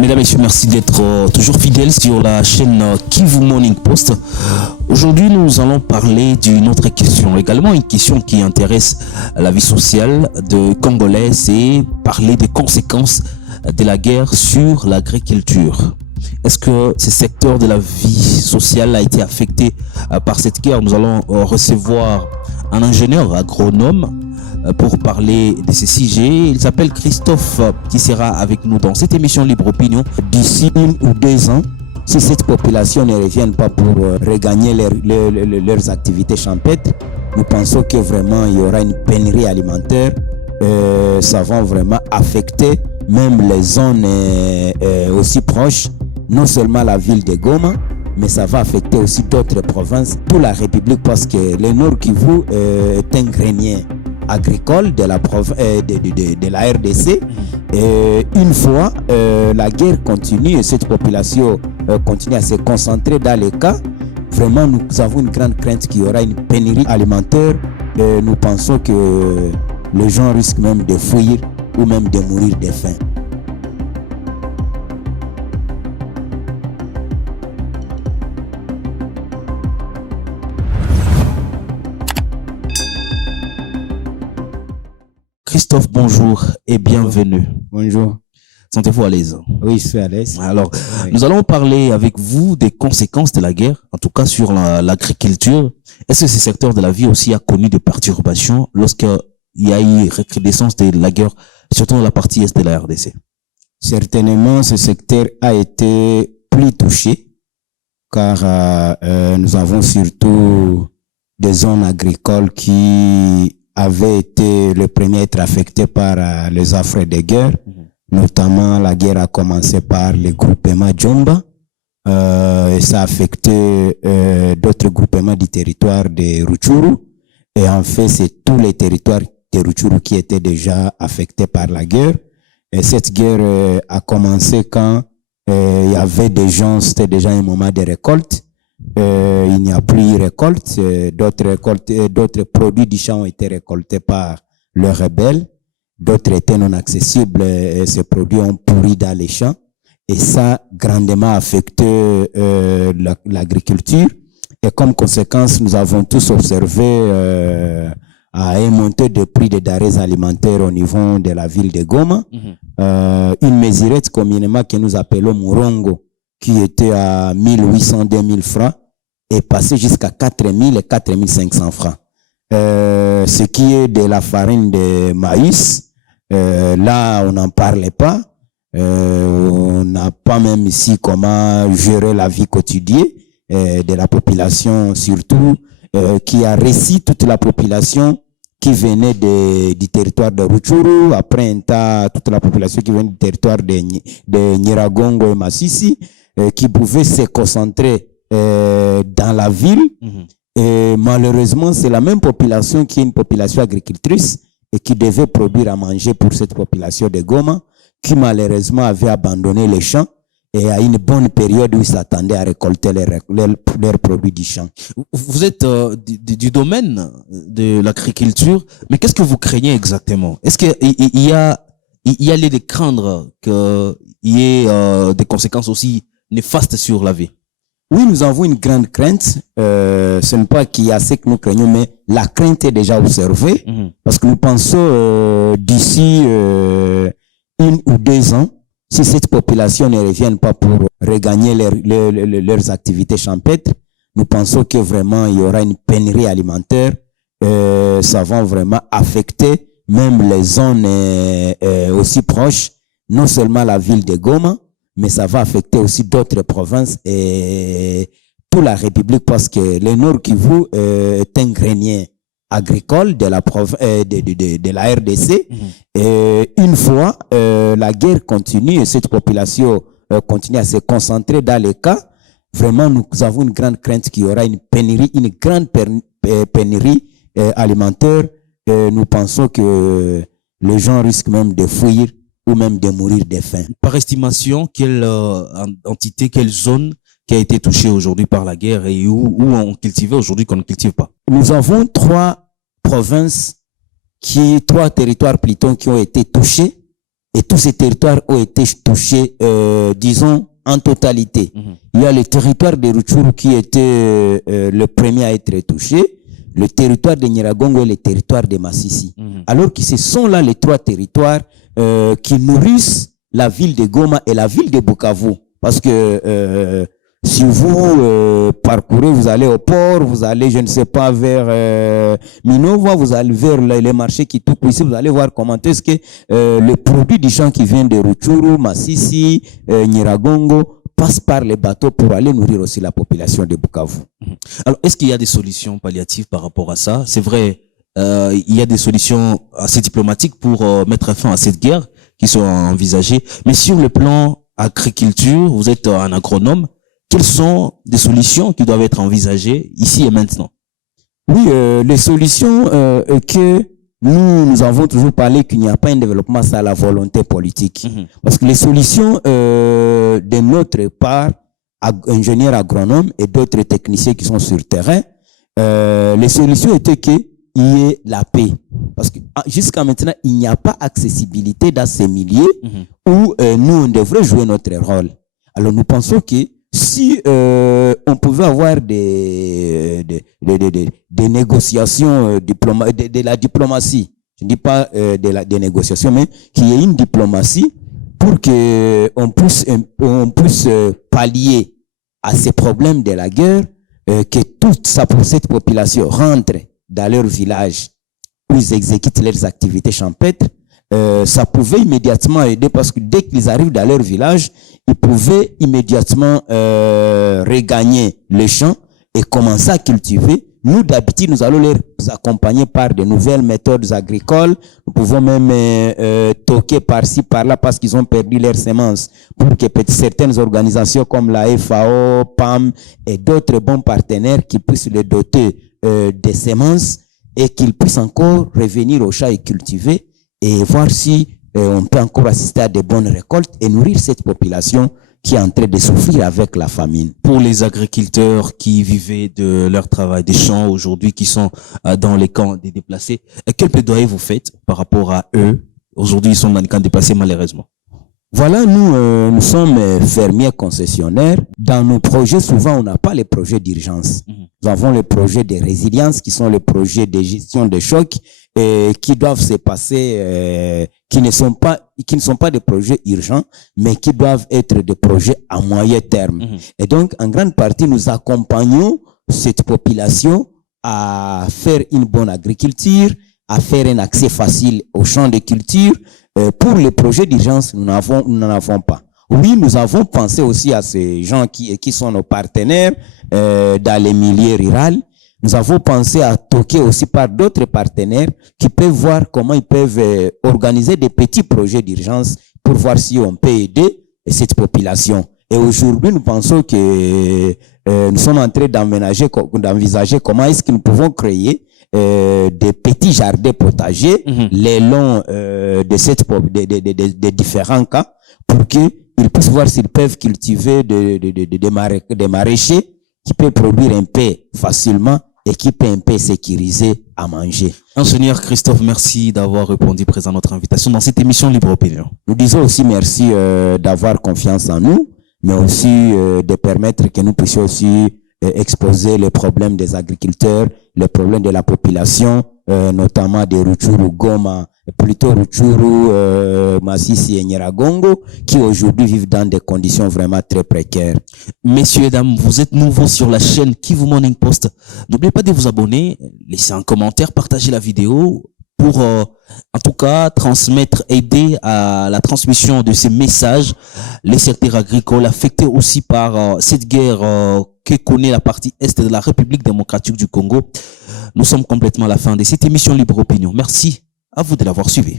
Mesdames et messieurs, merci d'être toujours fidèles sur la chaîne Kivu Morning Post. Aujourd'hui, nous allons parler d'une autre question, également une question qui intéresse la vie sociale de Congolais, c'est parler des conséquences de la guerre sur l'agriculture. Est-ce que ce secteur de la vie sociale a été affecté par cette guerre? Nous allons recevoir un ingénieur agronome pour parler de ces sujets. Il s'appelle Christophe qui sera avec nous dans cette émission Libre Opinion. D'ici 1 ou 2 ans, si cette population ne revient pas pour regagner leurs activités champêtres, nous pensons que vraiment il y aura une pénurie alimentaire. Ça va vraiment affecter même les zones aussi proches, non seulement la ville de Goma, mais ça va affecter aussi d'autres provinces, toute la République, parce que le Nord Kivu est un grenier agricole de la RDC. Une fois la guerre continue et cette population continue à se concentrer dans les cas, vraiment nous avons une grande crainte qu'il y aura une pénurie alimentaire. Nous pensons que les gens risquent même de fuir ou même de mourir de faim. Christophe, bonjour et bienvenue. Bonjour. Sentez-vous à l'aise? Oui, je suis à l'aise. Alors, oui. Nous allons parler avec vous des conséquences de la guerre, en tout cas sur l'agriculture. Est-ce que ce secteur de la vie aussi a connu des perturbations lorsqu'il y a eu recrudescence de la guerre, surtout dans la partie est de la RDC? Certainement, ce secteur a été plus touché, car nous avons surtout des zones agricoles qui avaient été le premier à être affectés par les affres de guerre. Notamment, la guerre a commencé par le groupement Djomba, et ça a affecté d'autres groupements du territoire de Rutshuru. Et en fait, c'est tous les territoires de Rutshuru qui étaient déjà affectés par la guerre. Et cette guerre a commencé quand il y avait des gens, c'était déjà un moment de récolte. Il n'y a plus de récolte. D'autres produits du champ ont été récoltés par les rebelles. D'autres étaient non accessibles et ces produits ont pourri dans les champs. Et ça a grandement affecté l'agriculture. Et comme conséquence, nous avons tous observé à une montée de prix des denrées alimentaires au niveau de la ville de Goma. Une mesurette communément que nous appelons Murongo, qui était à 1800-2000 francs, est passée jusqu'à 4000 et 4500 francs. Ce qui est de la farine de maïs, là, on n'en parlait pas. On n'a pas même ici comment gérer la vie quotidienne de la population, surtout qui a réussi toute la population qui venait du territoire de Rutshuru, après toute la population qui venait du territoire de Nyiragongo et Masisi, qui pouvait se concentrer dans la ville. Et malheureusement, c'est la même population qui est une population agricultrice et qui devait produire à manger pour cette population de Goma, qui malheureusement avait abandonné les champs et à une bonne période où ils s'attendaient à récolter leurs produits du champ. Vous êtes du domaine de l'agriculture, mais qu'est-ce que vous craignez exactement? Est-ce qu'il y a lieu de craindre qu'il y ait des conséquences aussi néfastes sur la vie? Oui, nous avons une grande crainte. Ce n'est pas qu'il y a ce que nous craignons, mais la crainte est déjà observée. Parce que nous pensons d'ici 1 ou 2 ans, si cette population ne revient pas pour regagner leurs activités champêtres, nous pensons que vraiment il y aura une pénurie alimentaire. Ça va vraiment affecter même les zones aussi proches, non seulement la ville de Goma, mais ça va affecter aussi d'autres provinces et toute la République, parce que le Nord Kivu est un grenier agricole de la RDC. Et une fois la guerre continue et cette population continue à se concentrer dans les cas, vraiment nous avons une grande crainte qu'il y aura une grande pénurie alimentaire. Nous pensons que les gens risquent même de fuir ou même de mourir de faim. Par estimation, quelle entité, quelle zone qui a été touchée aujourd'hui par la guerre et où on cultivait aujourd'hui qu'on ne cultive pas? Nous avons 3 provinces, 3 territoires plutôt qui ont été touchés Et tous ces territoires ont été touchés, disons, en totalité. Il y a le territoire de Rutshuru qui était le premier à être touché, le territoire de Nyiragongo et le territoire de Masisi. Alors que ce sont là les trois territoires qui nourrissent la ville de Goma et la ville de Bukavu. Parce que si vous parcourez, vous allez au port, vous allez, je ne sais pas, vers Minova, vous allez vers les marchés qui tout ici, vous allez voir comment est-ce que le produit du champ qui vient de Rutshuru, Masisi, Nyiragongo, passe par les bateaux pour aller nourrir aussi la population de Bukavu. Alors, est-ce qu'il y a des solutions palliatives par rapport à ça? C'est vrai, il y a des solutions assez diplomatiques pour mettre fin à cette guerre qui sont envisagées. Mais sur le plan agriculture, vous êtes un agronome. Quelles sont des solutions qui doivent être envisagées ici et maintenant? Oui, les solutions que nous avons toujours parlé qu'il n'y a pas un développement sans la volonté politique. Parce que les solutions de notre part, ingénieurs agronomes et d'autres techniciens qui sont sur le terrain, les solutions étaient qu'il y ait la paix. Parce que jusqu'à maintenant, il n'y a pas accessibilité dans ces milieux où nous, on devrait jouer notre rôle. Alors nous pensons que si on pouvait avoir des négociations de la diplomatie, je ne dis pas des négociations, mais qu'il y ait une diplomatie pour que on puisse pallier à ces problèmes de la guerre, que toute cette population rentre dans leur village où ils exécutent leurs activités champêtres. Ça pouvait immédiatement aider parce que dès qu'ils arrivent dans leur village, ils pouvaient immédiatement regagner le champ et commencer à cultiver. Nous, d'habitude, nous allons les accompagner par de nouvelles méthodes agricoles. Nous pouvons même toquer par-ci, par-là parce qu'ils ont perdu leurs semences pour que certaines organisations comme la FAO, PAM et d'autres bons partenaires qui puissent les doter des semences et qu'ils puissent encore revenir au champ et cultiver et voir si on peut encore assister à de bonnes récoltes et nourrir cette population qui est en train de souffrir avec la famine. Pour les agriculteurs qui vivaient de leur travail des champs aujourd'hui, qui sont dans les camps des déplacés, quel plaidoyer vous faites par rapport à eux? Aujourd'hui, ils sont dans les camps déplacés malheureusement. Voilà, nous sommes fermiers concessionnaires. Dans nos projets, souvent, on n'a pas les projets d'urgence. Nous avons les projets de résilience qui sont les projets de gestion de choc qui doivent se passer, qui ne sont pas des projets urgents, mais qui doivent être des projets à moyen terme. Et donc, en grande partie, nous accompagnons cette population à faire une bonne agriculture, à faire un accès facile aux champs de culture. Pour les projets d'urgence, nous n'en avons pas. Oui, nous avons pensé aussi à ces gens qui sont nos partenaires dans les milieux ruraux. Nous avons pensé à toquer aussi par d'autres partenaires qui peuvent voir comment ils peuvent organiser des petits projets d'urgence pour voir si on peut aider cette population. Et aujourd'hui, nous pensons que nous sommes en train d'envisager comment est-ce que nous pouvons créer des petits jardins potagers les longs des différents cas pour qu'ils puissent voir s'ils peuvent cultiver des maraîchers qui peuvent produire un peu facilement et qui peut un peu sécuriser à manger. Ingénieur Christophe, merci d'avoir répondu présent à notre invitation dans cette émission Libre Opinion. Nous disons aussi merci d'avoir confiance en nous, mais aussi de permettre que nous puissions aussi exposer les problèmes des agriculteurs, les problèmes de la population, notamment de Rutshuru, Goma, plutôt Rutshuru, Masisi et Nyiragongo, qui aujourd'hui vivent dans des conditions vraiment très précaires. Messieurs et dames, vous êtes nouveaux sur la chaîne Kivu Morning Post. N'oubliez pas de vous abonner, laisser un commentaire, partager la vidéo pour, en tout cas, transmettre, aider à la transmission de ces messages, les secteurs agricoles affectés aussi par cette guerre que connaît la partie est de la République démocratique du Congo. Nous sommes complètement à la fin de cette émission Libre Opinion. Merci à vous de l'avoir suivi.